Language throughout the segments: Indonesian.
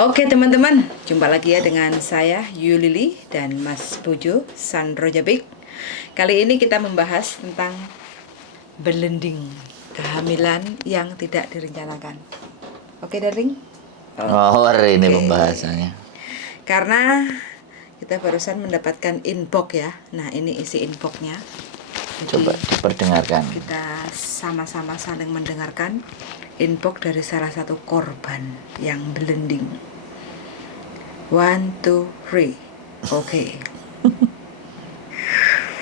Oke teman-teman, jumpa lagi ya dengan saya Yulili dan Mas Bojo Sandro Jabik. Kali ini kita membahas tentang berlending kehamilan yang tidak direncanakan. Oke darling? Ini Oke. pembahasannya. Karena kita barusan mendapatkan inbox ya. Nah ini isi inboxnya. Coba diperdengarkan. Kita sama-sama saling mendengarkan inbox dari salah satu korban yang berlending. 1, 2, 3. Oke.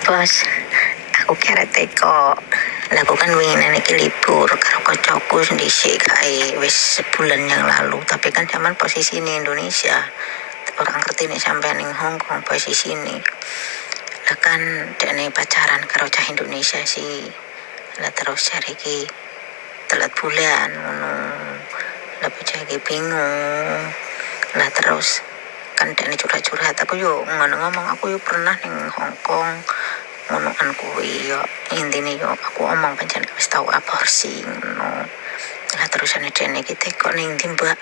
Bos, aku kira teko. Lagu kan winginan iki libur karo kocokku sendiri kae wis sebulan yang lalu, tapi kan zaman posisi ini Indonesia. Orang ngerti nih sampai ning Hong Kong posisi ini. Lah kan dene pacaran karo cah Indonesia sih. Lah terus cari iki telat bulan ngono. Lah bocah iki bingung. Lah terus kan dene curhat-curhat aku yo ngono ngomong aku yo pernah ning Hong Kong ngonoan kuwi yo intine yo aku omong pancen wis tau aborsi ngono. Lah terusane dene iki teko ning ndi Mbak?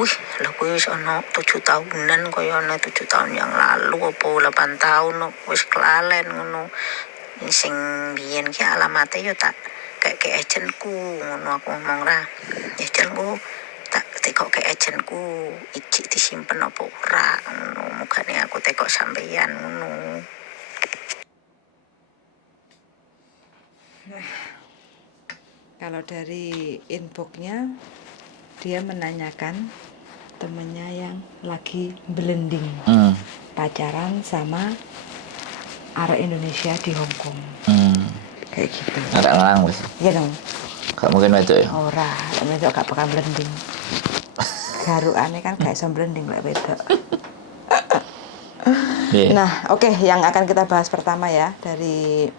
Wih, lho kuwi wis ana 7 tahunan kaya ana 7 tahun yang lalu apa 8 tahun wis kelalen ngono. Sing biyen ki alamate yo tak kayak ejenku ngono aku ngomong ra. Ejenku tak teko ke ejenku ijik disimpen apa ora ngono. Mugane aku teko sampeyan ngono. Kalau dari inboxnya dia menanyakan temennya yang lagi blending pacaran sama arek Indonesia di Hong Kong. Kayak gitu. Ada ngelang wis. Iya dong. Gak mungkin wedok ya. Ora, wedok gak bakal blending. Garukane kan gak iso blending lek wedok. Yeah. Nah, oke, yang akan kita bahas pertama ya dari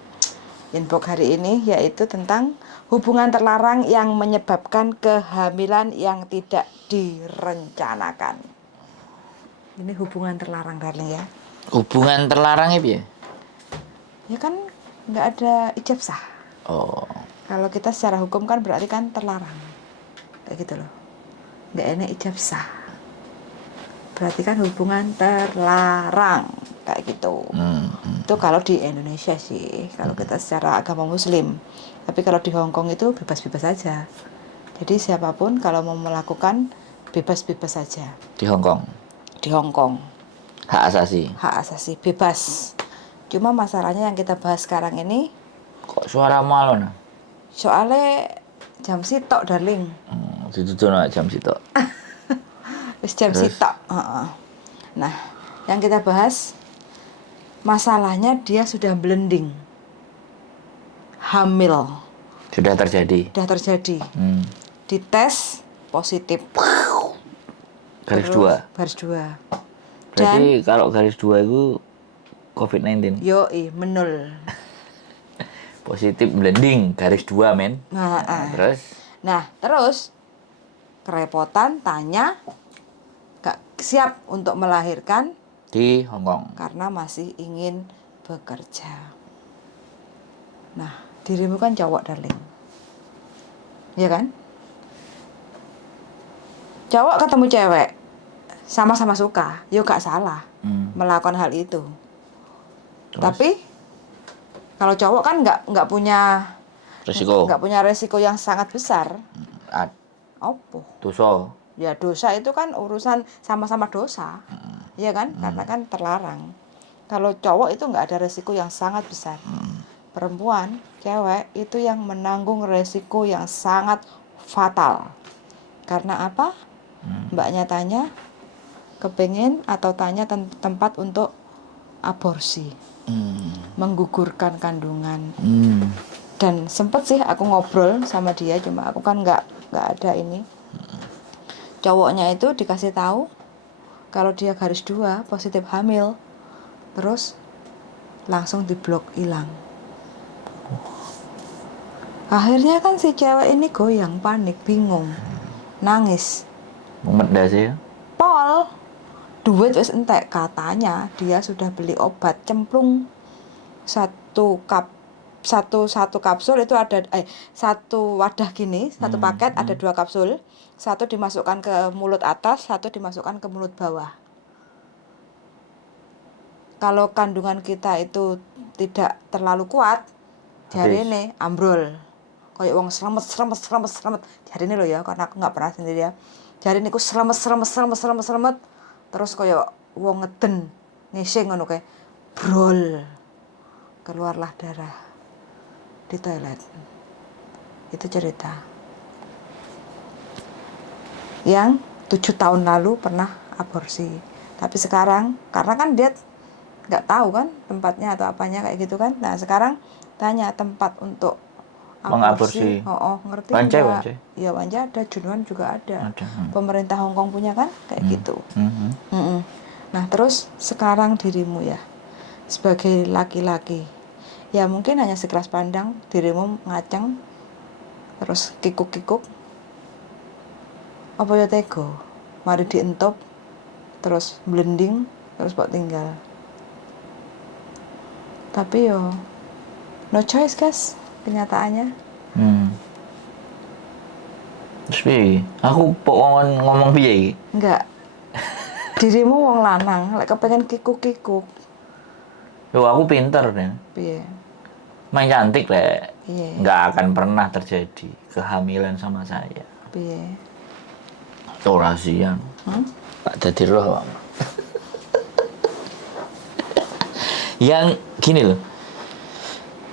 inbox hari ini yaitu tentang hubungan terlarang yang menyebabkan kehamilan yang tidak direncanakan. Ini hubungan terlarang darling ya. Hubungan terlarangnya piye? Ya kan nggak ada ijab sah. Oh. Kalau kita secara hukum kan berarti kan terlarang. Kayak gitu loh. Nggak enak ijab sah. Berarti kan hubungan terlarang kayak gitu. Itu kalau di Indonesia sih, kalau kita secara agama Muslim. Tapi kalau di Hong Kong itu bebas-bebas saja. Jadi siapapun kalau mau melakukan bebas-bebas saja. Di Hong Kong. Di Hong Kong. Hak asasi. Hak asasi bebas. Cuma masalahnya yang kita bahas sekarang ini. Kok suara malon? Soalnya jam sitok darling. Ditutup jam situ. Wis jam sitok. Nah, yang kita bahas masalahnya dia sudah blending. Hamil. Sudah terjadi. Dites positif. Garis 2. Garis 2. Berarti kalau garis 2 itu COVID-19. Yoi, menul. Positif blending garis 2 men. Terus kerepotan tanya gak siap untuk melahirkan di Hong Kong karena masih ingin bekerja. Nah, dirimu kan cowok darling. Iya kan? Cowok ketemu cewek sama-sama suka, yo gak salah melakukan hal itu. Terus? Tapi kalau cowok kan nggak punya resiko yang sangat besar. Apa? Dosa. Ya dosa itu kan urusan sama-sama dosa. Iya kan? Karena kan terlarang. Kalau cowok itu nggak ada resiko yang sangat besar. Perempuan, cewek itu yang menanggung resiko yang sangat fatal. Karena apa? Mbaknya tanya kepengen atau tanya tempat untuk aborsi. Menggugurkan kandungan. Dan sempet sih aku ngobrol sama dia, cuma aku kan nggak ada ini. Cowoknya itu dikasih tahu kalau dia garis 2 positif hamil, terus langsung diblok hilang. Akhirnya kan si cewek ini goyang, panik, bingung, nangis. Memedas ya? Pol, duit wis entek, katanya dia sudah beli obat cemplung 1 cup satu kapsul itu ada satu wadah gini, satu paket ada 2 kapsul. Satu dimasukkan ke mulut atas, satu dimasukkan ke mulut bawah. Kalau kandungan kita itu tidak terlalu kuat, jarine ambrol. Kayak wong sremet. Jarine lho ya, karena aku nggak pernah sendiri ya. Jarine iku sremet. Terus kayak wong ngeden, ngising ngono kae. Brol. Keluarlah darah di toilet. Itu cerita. Yang 7 tahun lalu pernah aborsi. Tapi sekarang karena kan dia nggak tahu kan tempatnya atau apanya kayak gitu kan. Nah sekarang tanya tempat untuk aborsi. Ngerti Wancai, nggak? Wancai. Ya Wancai ada, Junwan juga ada. Ada. Pemerintah Hong Kong punya kan kayak gitu. Nah terus sekarang dirimu ya sebagai laki-laki, ya mungkin hanya sekelas pandang dirimu ngaceng terus kikuk-kikuk, apa ya tego, mari dientop terus blending terus buat tinggal. Tapi yo no choice guys, kenyataannya. Terus piye? Aku ngomong piye iki? Enggak. Dirimu wong lanang, lek kepengen kikuk-kikuk. Yo aku pinter nih. Piye? Main cantik lek. Piye? Nggak akan pernah terjadi kehamilan sama saya. Piye? Ora sian. Tak dadi roh. Yang gini loh.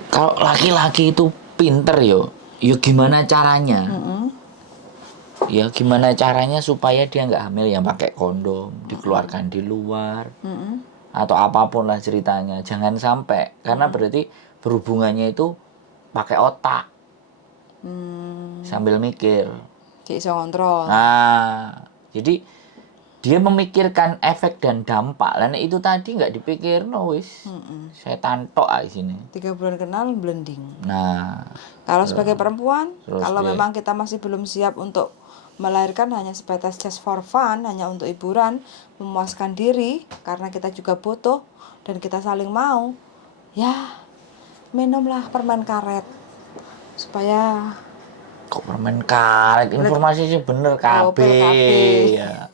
Kalau laki-laki itu pinter yo gimana caranya? Ya gimana caranya supaya dia nggak hamil, yang pakai kondom, dikeluarkan di luar, atau apapun lah ceritanya. Jangan sampai, karena berarti berhubungannya itu pakai otak, sambil mikir. Cik iso ngontrol. Nah, jadi dia memikirkan efek dan dampak. Lain itu tadi nggak dipikir, no wis. Saya tantok di sini. 3 bulan kenal blending. Nah, Kalau sebagai perempuan, terus kalau dia- memang kita masih belum siap untuk melahirkan hanya sebatas just for fun, hanya untuk hiburan, memuaskan diri, karena kita juga butuh dan kita saling mau, ya minumlah permen karet supaya kok permen karet, informasi sih bener KB. pil KB. Ya.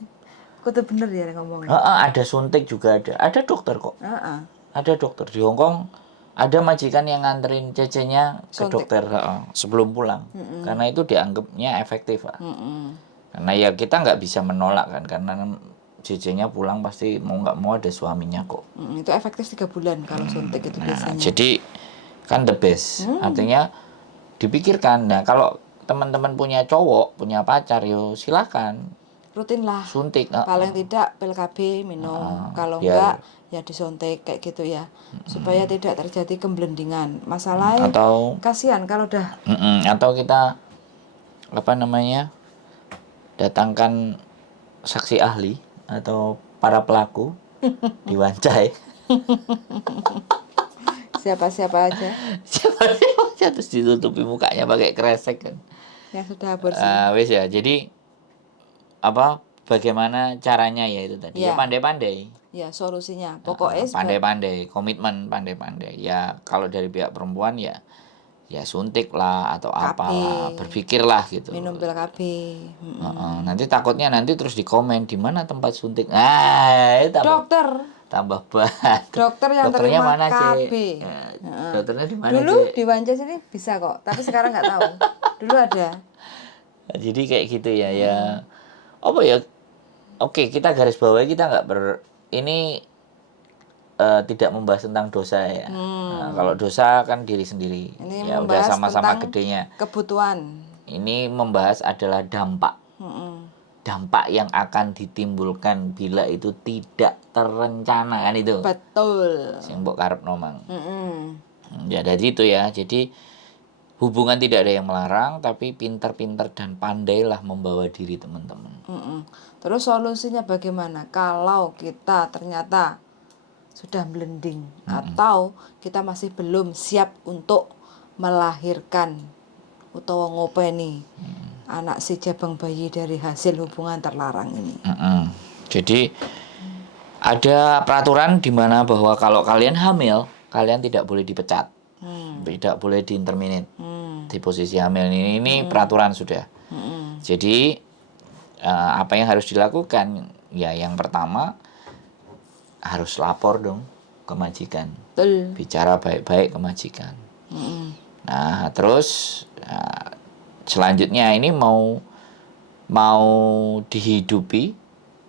aku tuh bener ya ngomongnya. Ada suntik juga ada dokter kok. Heeh. Ada dokter di Hong Kong. Ada majikan yang nganterin cecenya ke Suntik. dokter sebelum pulang, karena itu dianggapnya efektif lah. Karena ya kita nggak bisa menolak kan, karena cecenya pulang pasti mau nggak mau ada suaminya kok. Itu efektif 3 bulan kalau suntik itu Nah, biasanya. jadi kan the best. Artinya dipikirkan. Nah kalau teman-teman punya cowok, punya pacar, yo silakan Rutin lah. suntik. Paling tidak pil KB minum, kalau biar- enggak ya disuntik kayak gitu ya, supaya tidak terjadi gemblendingan. Masalahnya Atau kasihan kalau udah atau kita datangkan saksi ahli atau para pelaku diwancai. siapa-siapa aja Siapa aja terus ditutupi mukanya pakai kresek kan. yang sudah aborsi. Wis ya. Jadi bagaimana caranya ya itu tadi. Ya Ya. pandai-pandai. Ya solusinya pokoknya Pandai-pandai, komitmen pandai-pandai. Ya kalau dari pihak perempuan ya suntik lah atau apalah, berpikirlah gitu. minum pil KB. Nanti takutnya terus di komen di mana tempat suntik. Itu tambah banget. Dokter yang Dokternya terima mana, Cik? KB. Dokternya di mana, Dulu Cik? di Wanja sini bisa kok, tapi sekarang nggak tahu. Dulu ada. Jadi kayak gitu ya. Ya apa ya? Oke, kita garis bawahi, kita nggak ini tidak membahas tentang dosa ya. Nah, kalau dosa kan diri sendiri. Ini Ya udah membahas sama-sama tentang gedenya. Kebutuhan. Ini membahas adalah dampak. Dampak yang akan ditimbulkan bila itu tidak terencana kan itu. Betul. Sing mbok karepno mang. Ya dari itu ya. Jadi hubungan tidak ada yang melarang, tapi pintar-pintar dan pandailah membawa diri teman-teman. Terus solusinya bagaimana kalau kita ternyata sudah blending atau kita masih belum siap untuk melahirkan utawa ngopeni anak si jabang bayi dari hasil hubungan terlarang ini. Jadi ada peraturan di mana bahwa kalau kalian hamil, kalian tidak boleh dipecat. Tidak boleh diinterminate di posisi hamil ini peraturan sudah. Jadi apa yang harus dilakukan? Ya yang pertama harus lapor dong ke majikan. Betul. Bicara baik-baik ke majikan. Nah, terus selanjutnya ini mau dihidupi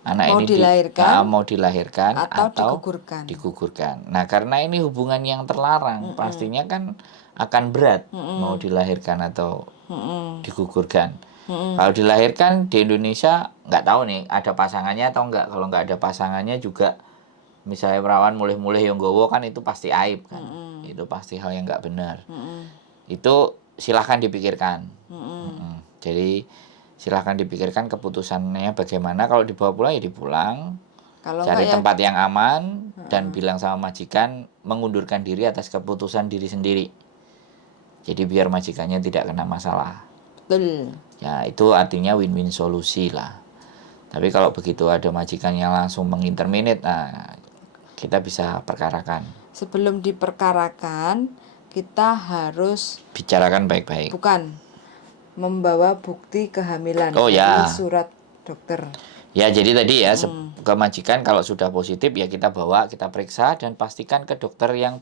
anak Mau ini dilahirkan mau dilahirkan atau digugurkan. Nah, karena ini hubungan yang terlarang, pastinya kan akan berat mau dilahirkan atau digugurkan. Kalau dilahirkan di Indonesia nggak tahu nih ada pasangannya atau enggak. Kalau nggak ada pasangannya juga misalnya perawan mulih-mulih yang gowo kan itu pasti aib kan. Itu pasti hal yang nggak benar. Itu silahkan dipikirkan. Jadi silahkan dipikirkan keputusannya bagaimana. Kalau dibawa pulang ya dipulang. Kalau Cari enggak tempat yang aman dan bilang sama majikan mengundurkan diri atas keputusan diri sendiri. Jadi biar majikannya tidak kena masalah. betul. Ya itu artinya win-win solusi lah. Tapi kalau begitu ada majikan yang langsung menginterminate, nah kita bisa perkarakan. Sebelum diperkarakan, kita harus Bicarakan baik-baik. bukan membawa bukti kehamilan. Oh, Jadi ya. surat dokter. Ya jadi tadi ya ke majikan kalau sudah positif ya kita bawa, kita periksa dan pastikan ke dokter yang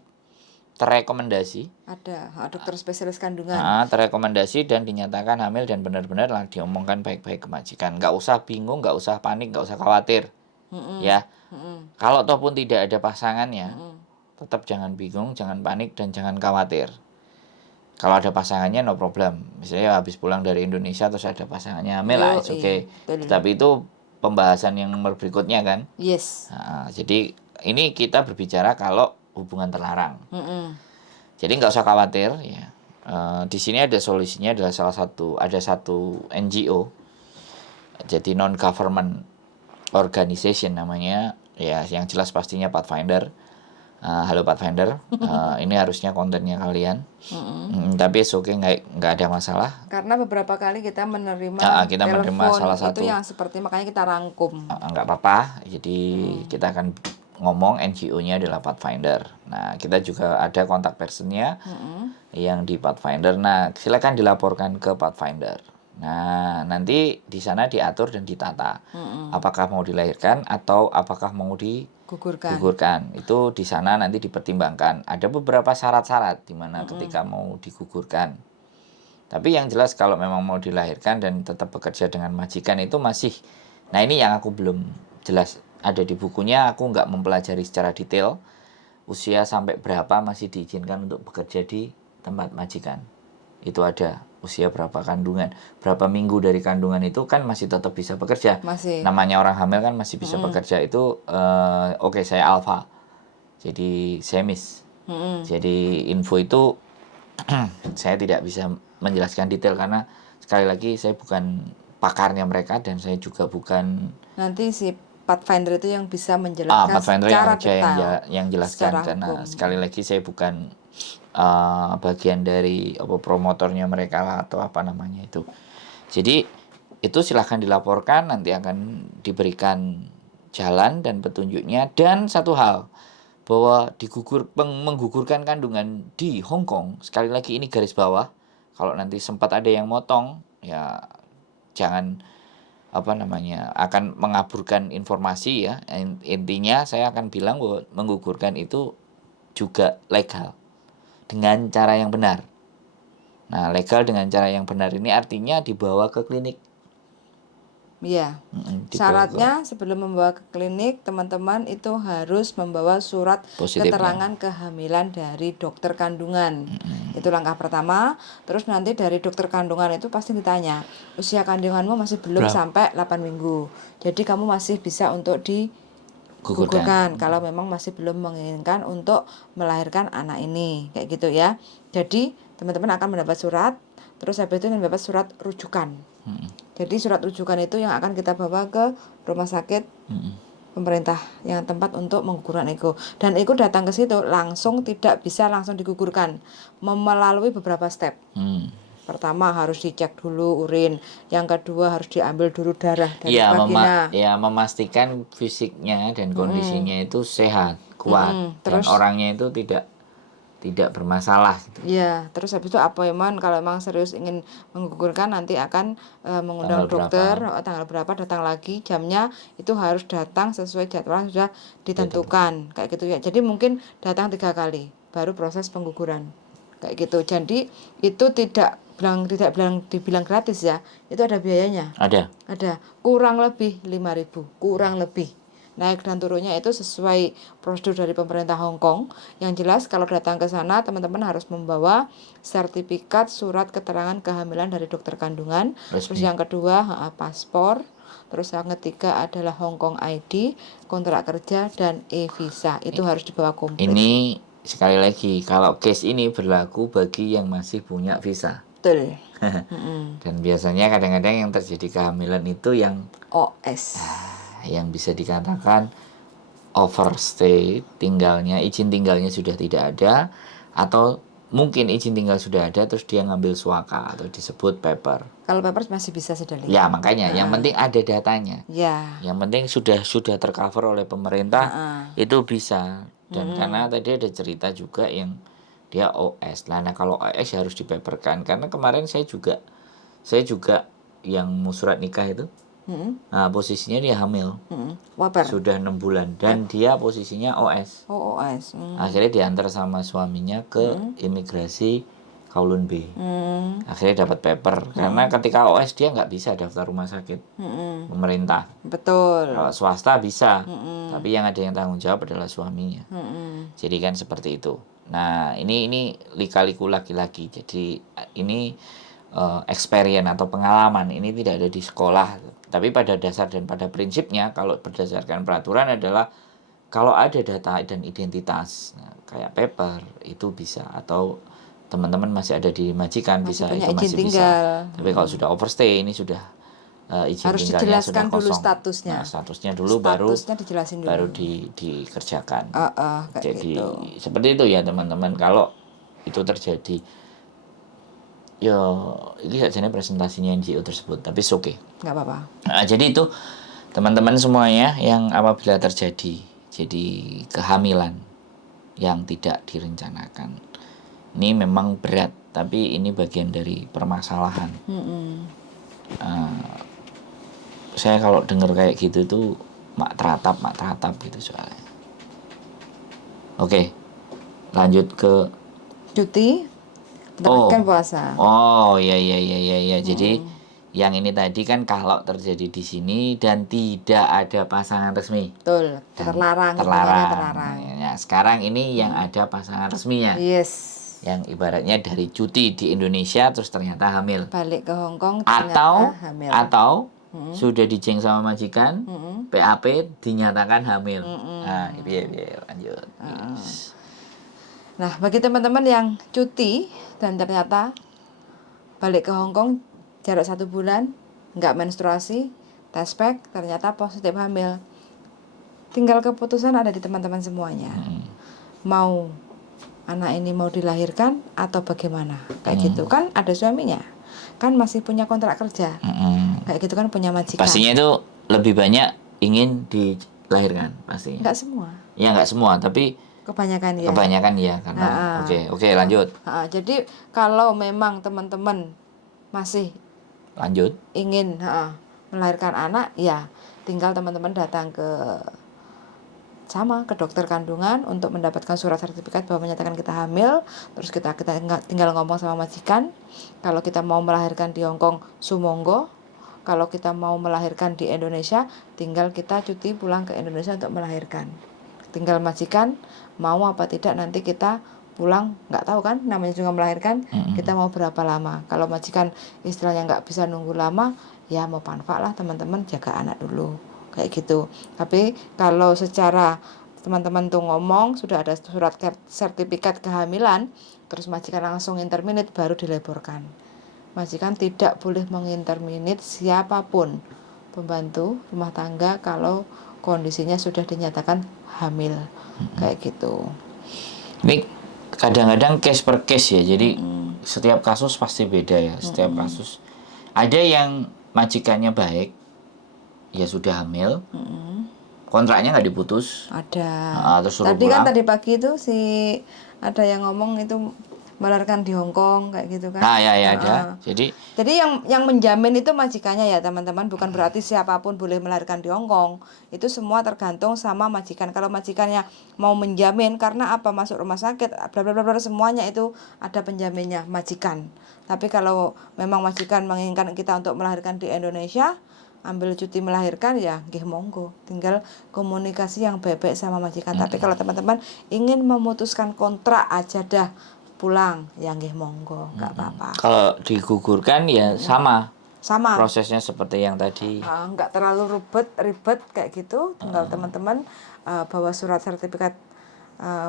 terrekomendasi. Ada dokter spesialis kandungan. Terrekomendasi dan dinyatakan hamil dan benar-benar lah diomongkan baik-baik ke majikan. Nggak usah bingung, nggak usah panik, nggak usah khawatir. Ya. Kalau toh pun tidak ada pasangannya, tetap jangan bingung, jangan panik dan jangan khawatir. Kalau ada pasangannya no problem. Misalnya habis pulang dari Indonesia terus ada pasangannya hamil lah, it's okay. Tetapi itu pembahasan yang berikutnya kan. Yes. Jadi ini kita berbicara kalau hubungan terlarang. Jadi nggak usah khawatir ya. Di sini ada solusinya adalah ada satu NGO. Jadi non government organization namanya ya, yang jelas pastinya Pathfinder. Halo Pathfinder, ini harusnya kontennya kalian. Tapi oke, nggak ada masalah. Karena beberapa kali kita menerima Kita menerima salah satu. itu yang seperti makanya kita rangkum. Nggak apa-apa. Jadi kita akan ngomong NGO-nya adalah Pathfinder. Nah, kita juga ada kontak personnya yang di Pathfinder. Nah, silakan dilaporkan ke Pathfinder. Nah, nanti di sana diatur dan ditata. Apakah mau dilahirkan atau apakah mau digugurkan. Itu di sana nanti dipertimbangkan. Ada beberapa syarat-syarat di mana ketika mau digugurkan. Tapi yang jelas kalau memang mau dilahirkan dan tetap bekerja dengan majikan itu masih. Nah, ini yang aku belum jelas. Ada di bukunya, aku nggak mempelajari secara detail usia sampai berapa masih diizinkan untuk bekerja di tempat majikan. Itu ada usia berapa kandungan, berapa minggu dari kandungan itu kan masih tetap bisa bekerja. Masih. Namanya orang hamil kan masih bisa bekerja itu. Oke, saya alfa, jadi saya miss. Jadi info itu saya tidak bisa menjelaskan detail karena sekali lagi saya bukan pakarnya mereka dan saya juga bukan. Nanti si Pathfinder itu yang bisa menjelaskan Pathfinder secara yang yang jelaskan secara karena hukum. sekali lagi saya bukan bagian dari promotornya mereka lah atau apa namanya itu. Jadi itu silahkan dilaporkan, nanti akan diberikan jalan dan petunjuknya. Dan satu hal, bahwa menggugurkan kandungan di Hong Kong, sekali lagi ini garis bawah, kalau nanti sempat ada yang motong ya jangan akan mengaburkan informasi ya. Intinya saya akan bilang bahwa menggugurkan itu juga legal dengan cara yang benar. Nah, legal dengan cara yang benar ini artinya dibawa ke klinik. Iya. Syaratnya sebelum membawa ke klinik, teman-teman itu harus membawa surat Positifnya. keterangan kehamilan dari dokter kandungan. Itu langkah pertama. Terus nanti dari dokter kandungan itu pasti ditanya, usia kandunganmu masih belum sampai 8 minggu. Jadi kamu masih bisa untuk digugurkan kalau memang masih belum menginginkan untuk melahirkan anak ini, kayak gitu ya. Jadi teman-teman akan mendapat surat, terus habis itu mendapat surat rujukan. Jadi surat rujukan itu yang akan kita bawa ke rumah sakit pemerintah yang tempat untuk menggugurkan Eko. Dan Eko datang ke situ langsung tidak bisa langsung digugurkan, melalui beberapa step. Pertama harus dicek dulu urin, yang kedua harus diambil dulu darah dari vagina. Memastikan fisiknya dan kondisinya itu sehat, kuat, Terus dan orangnya itu tidak tidak bermasalah gitu. Iya, terus habis itu appointment kalau memang serius ingin menggugurkan nanti akan mengundang Tanggal dokter tanggal berapa datang lagi, jamnya itu harus datang sesuai jadwal yang sudah ditentukan kayak gitu ya. Jadi mungkin datang 3 kali baru proses pengguguran kayak gitu. Jadi itu tidak dibilang gratis ya, itu ada biayanya. Ada. Kurang lebih 5.000, kurang lebih. Naik dan turunnya itu sesuai prosedur dari pemerintah Hong Kong. Yang jelas kalau datang ke sana teman-teman harus membawa sertifikat surat keterangan kehamilan dari dokter kandungan. Resmi. Terus yang kedua paspor. Terus yang ketiga adalah Hong Kong ID, kontrak kerja dan e-visa. Itu harus dibawa komplit. Ini sekali lagi kalau case ini berlaku bagi yang masih punya visa. Betul. Dan biasanya kadang-kadang yang terjadi kehamilan itu yang OS. yang bisa dikatakan overstay, izin tinggalnya sudah tidak ada, atau mungkin izin tinggal sudah ada terus dia ngambil suaka atau disebut paper. Kalau paper masih bisa sedali. Ya makanya yang penting ada datanya. Ya. Yang penting sudah tercover oleh pemerintah, itu bisa. Dan karena tadi ada cerita juga yang dia OS. Nah kalau OS harus dipaperkan karena kemarin saya juga yang mau surat nikah itu. Nah posisinya dia hamil. Wabar. Sudah 6 bulan dan dia posisinya OS. Oh, OS. Akhirnya diantar sama suaminya ke imigrasi Kowloon B. Akhirnya dapat paper karena ketika OS dia nggak bisa daftar rumah sakit pemerintah. Betul. Kalau swasta bisa, tapi yang ada yang tanggung jawab adalah suaminya. Jadi kan seperti itu. Nah ini lika-liku laki-laki. Jadi ini experience atau pengalaman ini tidak ada di sekolah. Tapi pada dasar dan pada prinsipnya kalau berdasarkan peraturan adalah kalau ada data dan identitas kayak paper itu bisa, atau teman-teman masih ada di majikan Masih bisa, punya itu izin masih bisa. tinggal. Tapi kalau sudah overstay ini sudah izin Harus tinggalnya dijelaskan sudah dulu kosong. statusnya. Nah, statusnya dulu Statusnya dijelasin dulu. baru dikerjakan. Kayak Jadi gitu. seperti itu ya teman-teman. Kalau itu terjadi, ya ini saja presentasinya NGO tersebut, tapi oke. Nggak apa-apa. Nah, jadi itu teman-teman semuanya yang apabila terjadi jadi kehamilan yang tidak direncanakan, ini memang berat, tapi ini bagian dari permasalahan. Saya kalau dengar kayak gitu tuh mak teratap gitu soalnya. Oke, lanjut ke Cuti, kan puasa. Oh, iya. Jadi yang ini tadi kan kalau terjadi di sini dan tidak ada pasangan resmi. Betul, terlarang. Ya, sekarang ini yang ada pasangan resminya. Yes. Yang ibaratnya dari cuti di Indonesia terus ternyata hamil. Balik ke Hong Kong ternyata hamil. Atau sudah dijeng sama majikan, PAP dinyatakan hamil. Nah, iya, lanjut. Nah, bagi teman-teman yang cuti dan ternyata balik ke Hong Kong jarak 1 bulan, nggak menstruasi, tes pack, ternyata positif hamil. Tinggal keputusan ada di teman-teman semuanya. Mau anak ini mau dilahirkan atau bagaimana? Kayak gitu kan ada suaminya. Kan masih punya kontrak kerja. Kayak gitu kan punya majikan. Pastinya itu lebih banyak ingin dilahirkan pasti. Nggak semua. Ya nggak semua, tapi Kebanyakan ya. Karena oke lanjut. Jadi kalau memang teman-teman masih Lanjut. ingin melahirkan anak, ya tinggal teman-teman datang ke dokter kandungan untuk mendapatkan surat sertifikat bahwa menyatakan kita hamil. Terus kita tinggal ngomong sama majikan. Kalau kita mau melahirkan di Hong Kong, sumonggo. Kalau kita mau melahirkan di Indonesia, tinggal kita cuti pulang ke Indonesia untuk melahirkan. Tinggal majikan mau apa tidak, nanti kita pulang, nggak tahu kan, namanya juga melahirkan, kita mau berapa lama. Kalau majikan istilahnya nggak bisa nunggu lama, ya mau panfak lah teman-teman, jaga anak dulu kayak gitu. Tapi kalau secara teman-teman tuh ngomong sudah ada surat sertifikat kehamilan, terus majikan langsung interminate baru dilaporkan. Majikan tidak boleh menginterminate siapapun pembantu rumah tangga kalau kondisinya sudah dinyatakan hamil. Kayak gitu. Ini kadang-kadang case per case ya. Jadi setiap kasus pasti beda ya. Setiap kasus ada yang majikannya baik, ya sudah hamil. kontraknya nggak diputus. Ada. Terus suruh Tadi kan pulang. tadi pagi itu ada yang ngomong itu melahirkan di Hong Kong kayak gitu kan. Nah, ya Heeh. ada. Jadi Jadi yang menjamin itu majikannya ya teman-teman, bukan berarti siapapun boleh melahirkan di Hong Kong. Itu semua tergantung sama majikan. Kalau majikannya mau menjamin karena apa masuk rumah sakit, bla bla bla bla, semuanya itu ada penjaminnya majikan. Tapi kalau memang majikan menginginkan kita untuk melahirkan di Indonesia, ambil cuti melahirkan ya nggih monggo. Tinggal komunikasi yang baik-baik sama majikan. Tapi kalau teman-teman ingin memutuskan kontrak aja dah pulang ya nggih monggo, nggak apa-apa. kalau digugurkan ya sama Sama. prosesnya seperti yang tadi. Nggak terlalu ribet kayak gitu, tinggal teman-teman bawa surat sertifikat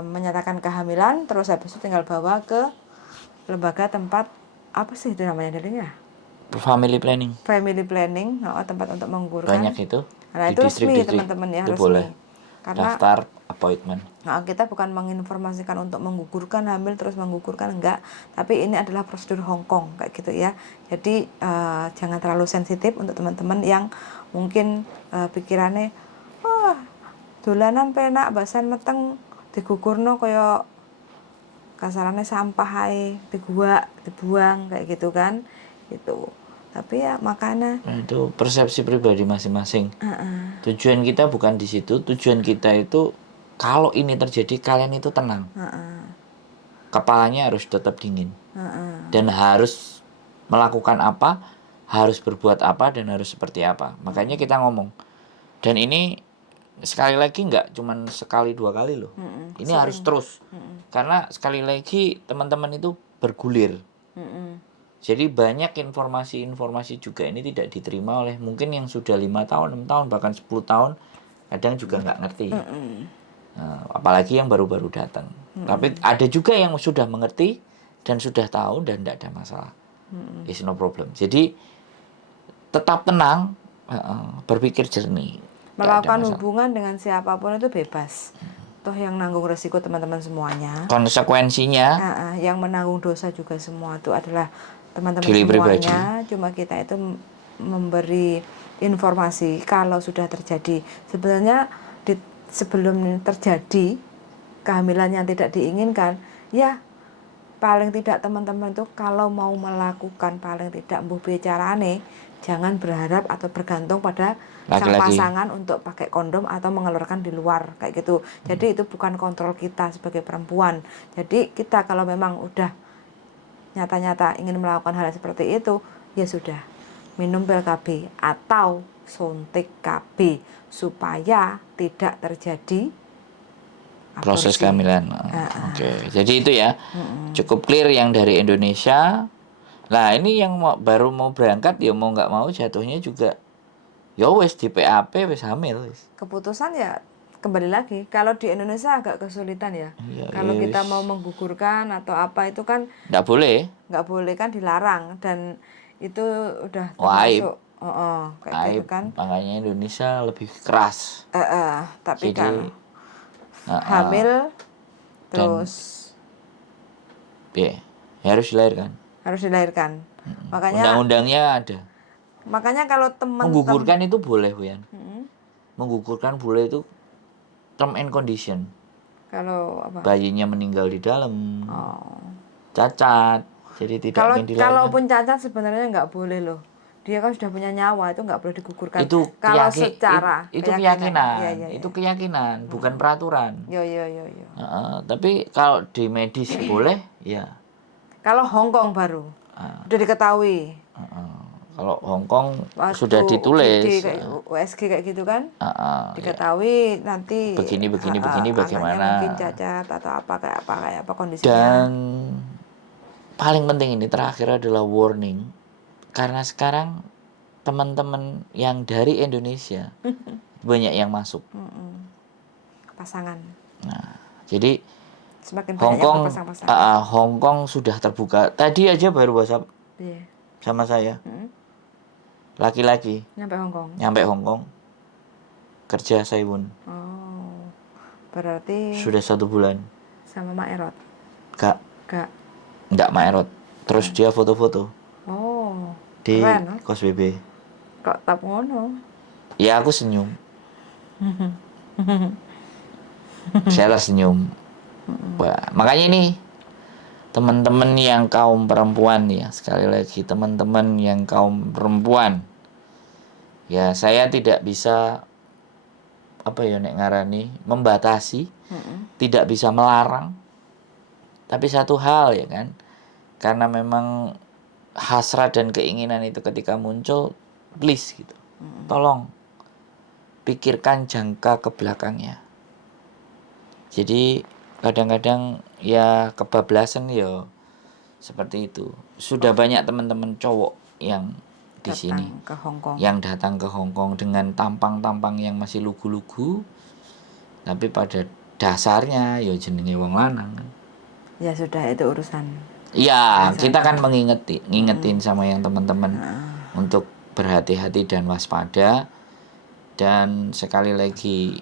menyatakan kehamilan, terus habis itu tinggal bawa ke lembaga tempat apa sih itu namanya dirinya, Family planning family planning, tempat untuk menggugurkan. banyak itu. Nah Di itu resmi distrik-distrik teman-teman ya, itu resmi. boleh Karena daftar appointment. kita bukan menginformasikan untuk menggugurkan hamil terus menggugurkan, enggak, tapi ini adalah prosedur Hong Kong kayak gitu ya. Jadi jangan terlalu sensitif untuk teman-teman yang mungkin pikirannya dolanan penak basan meteng digugurno kaya kasarannya sampah ae dibuang kayak gitu kan itu. Tapi ya makanya Nah, itu persepsi pribadi masing-masing. Tujuan kita bukan di situ. Tujuan kita itu kalau ini terjadi kalian itu tenang. Kepalanya harus tetap dingin. Dan harus melakukan apa, harus berbuat apa, dan harus seperti apa. Makanya kita ngomong. Dan ini sekali lagi nggak cuman sekali dua kali loh. Ini harus terus. Karena sekali lagi teman-teman itu bergulir. Jadi banyak informasi-informasi juga ini tidak diterima oleh mungkin yang sudah 5 tahun, 6 tahun, bahkan 10 tahun, kadang juga nggak ngerti. Nah, apalagi yang baru-baru datang. Tapi ada juga yang sudah mengerti dan sudah tahu dan tidak ada masalah. It's no problem. Jadi tetap tenang, berpikir jernih. melakukan hubungan dengan siapapun itu bebas. Toh yang nanggung resiko teman-teman semuanya. Konsekuensinya Yang menanggung dosa juga semua itu adalah teman-teman diri pribadi. semuanya. Cuma kita itu memberi informasi kalau sudah terjadi. Sebenarnya sebelum terjadi kehamilan yang tidak diinginkan, ya paling tidak teman-teman itu kalau mau melakukan paling tidak mbuh bicarane, jangan berharap atau bergantung pada sang Laki-laki. pasangan untuk pakai kondom atau mengeluarkan di luar kayak gitu. Jadi itu bukan kontrol kita sebagai perempuan. Jadi kita kalau memang udah nyata-nyata ingin melakukan hal seperti itu, ya sudah minum pil KB atau suntik KB supaya tidak terjadi proses aborsi. kehamilan. Oke. Jadi itu ya. Cukup clear yang dari Indonesia. Nah, ini yang baru mau berangkat ya mau nggak mau jatuhnya juga ya wes di PAP wes hamil wes. Keputusan ya kembali lagi, kalau di Indonesia agak kesulitan ya. Iya, Kalau yes. kita mau menggugurkan atau apa itu kan Nggak boleh. nggak boleh kan, dilarang, dan itu udah Aib. termasuk kayak gitu Aib. kan. Makanya Indonesia lebih keras. Tapi Jadi, kan hamil terus ya harus dilahirkan. harus dilahirkan. Makanya Undang-undangnya ada. kalau teman-teman Menggugurkan itu boleh, Bu Yan. Menggugurkan boleh itu term and condition. kalau apa? Bayinya meninggal di dalam. Cacat. Jadi tidak Kalau ingin dilahirkan. kalaupun cacat sebenarnya nggak boleh loh. Dia kan sudah punya nyawa, itu nggak boleh digugurkan. Itu kalau secara itu keyakinan. Iya. Itu keyakinan, bukan peraturan. Yo. Tapi kalau di medis boleh, ya. Kalau Hong Kong baru udah diketahui. Kalau Hong Kong Waktu sudah ditulis. UGD kayak USG kayak gitu kan, Ya. diketahui nanti Begini, anaknya bagaimana. mungkin cacat atau apa kayak apa kondisinya. Dan paling penting ini terakhir adalah warning. Karena sekarang teman-teman yang dari Indonesia banyak yang masuk. Pasangan. Nah, jadi Semakin Hong banyak Kong, yang berpasang-pasangan. Hong Kong sudah terbuka. Tadi aja baru WhatsApp Iya. sama saya. Laki-laki Nyampe Hong Kong. nyampe Hong Kong kerja Saiwon. Oh. Berarti Sudah 1 bulan. sama Mak Erot. Gak, Gak. nggak maerot. Terus dia foto-foto Oh. di Keren, kos BB. kok tap ngono? Ya aku senyum. Saya tersenyum. Wah, makanya nih teman-teman yang kaum perempuan ya, sekali lagi teman-teman yang kaum perempuan, ya saya tidak bisa apa ya nek ngarani membatasi, tidak bisa melarang, tapi satu hal ya kan, karena memang hasrat dan keinginan itu ketika muncul, please gitu, tolong pikirkan jangka ke belakangnya. Jadi kadang-kadang ya kebablasan ya seperti itu. Sudah banyak teman-teman cowok yang di sini Datang ke Hong Kong. yang datang ke Hong Kong dengan tampang-tampang yang masih lugu-lugu, tapi pada dasarnya ya jenenge wong lanang. Ya sudah, itu urusan. Ya, kita kan ngingetin sama yang teman-teman untuk berhati-hati dan waspada. Dan sekali lagi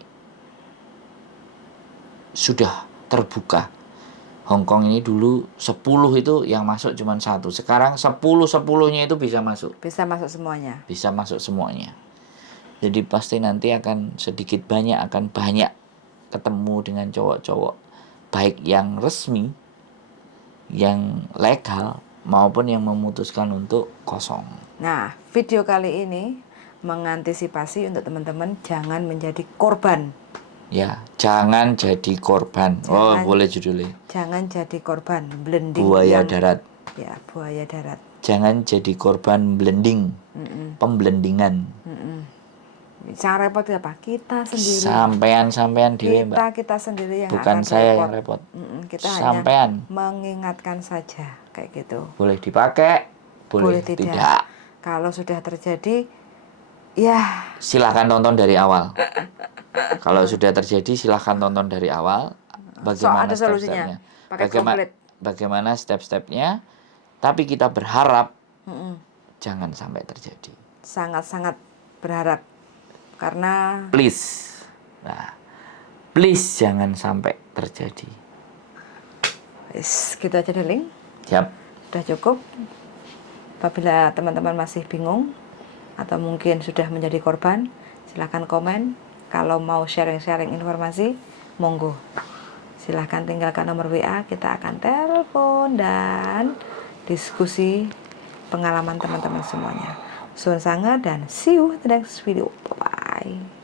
sudah terbuka. Hong Kong ini dulu 10 itu yang masuk cuma 1. Sekarang 10-10-nya itu bisa masuk. Bisa masuk semuanya. Bisa masuk semuanya. Jadi pasti nanti akan sedikit banyak ketemu dengan cowok-cowok, baik yang resmi, yang legal, maupun yang memutuskan untuk kosong. Nah, video kali ini mengantisipasi untuk teman-teman jangan menjadi korban. Ya, jangan jadi korban. Boleh judulnya. Jangan jadi korban blending Buaya darat. Ya, buaya darat. Jangan jadi korban blending. Pemblendingan. Yang repot apa? Kita sendiri. Sampean dhewe, Mbak. Kita sendiri yang Bukan akan saya repot. yang repot. Kita Sampean. hanya mengingatkan saja kayak gitu. Boleh dipakai, boleh tidak. Kalau sudah terjadi, ya Silahkan tonton dari awal. Kalau sudah terjadi, silahkan tonton dari awal. Bagaimana ada solusinya. step-stepnya? Bagaimana step-stepnya? Tapi kita berharap jangan sampai terjadi. Sangat-sangat berharap. Karena Please. Nah, please jangan sampai terjadi. Gitu aja darling. Siap. Sudah cukup. Apabila teman-teman masih bingung atau mungkin sudah menjadi korban, silahkan komen. Kalau mau sharing-sharing informasi, monggo. Silahkan tinggalkan nomor WA, kita akan telepon dan diskusi pengalaman teman-teman semuanya. Suun sangat dan see you the next video. Bye-bye.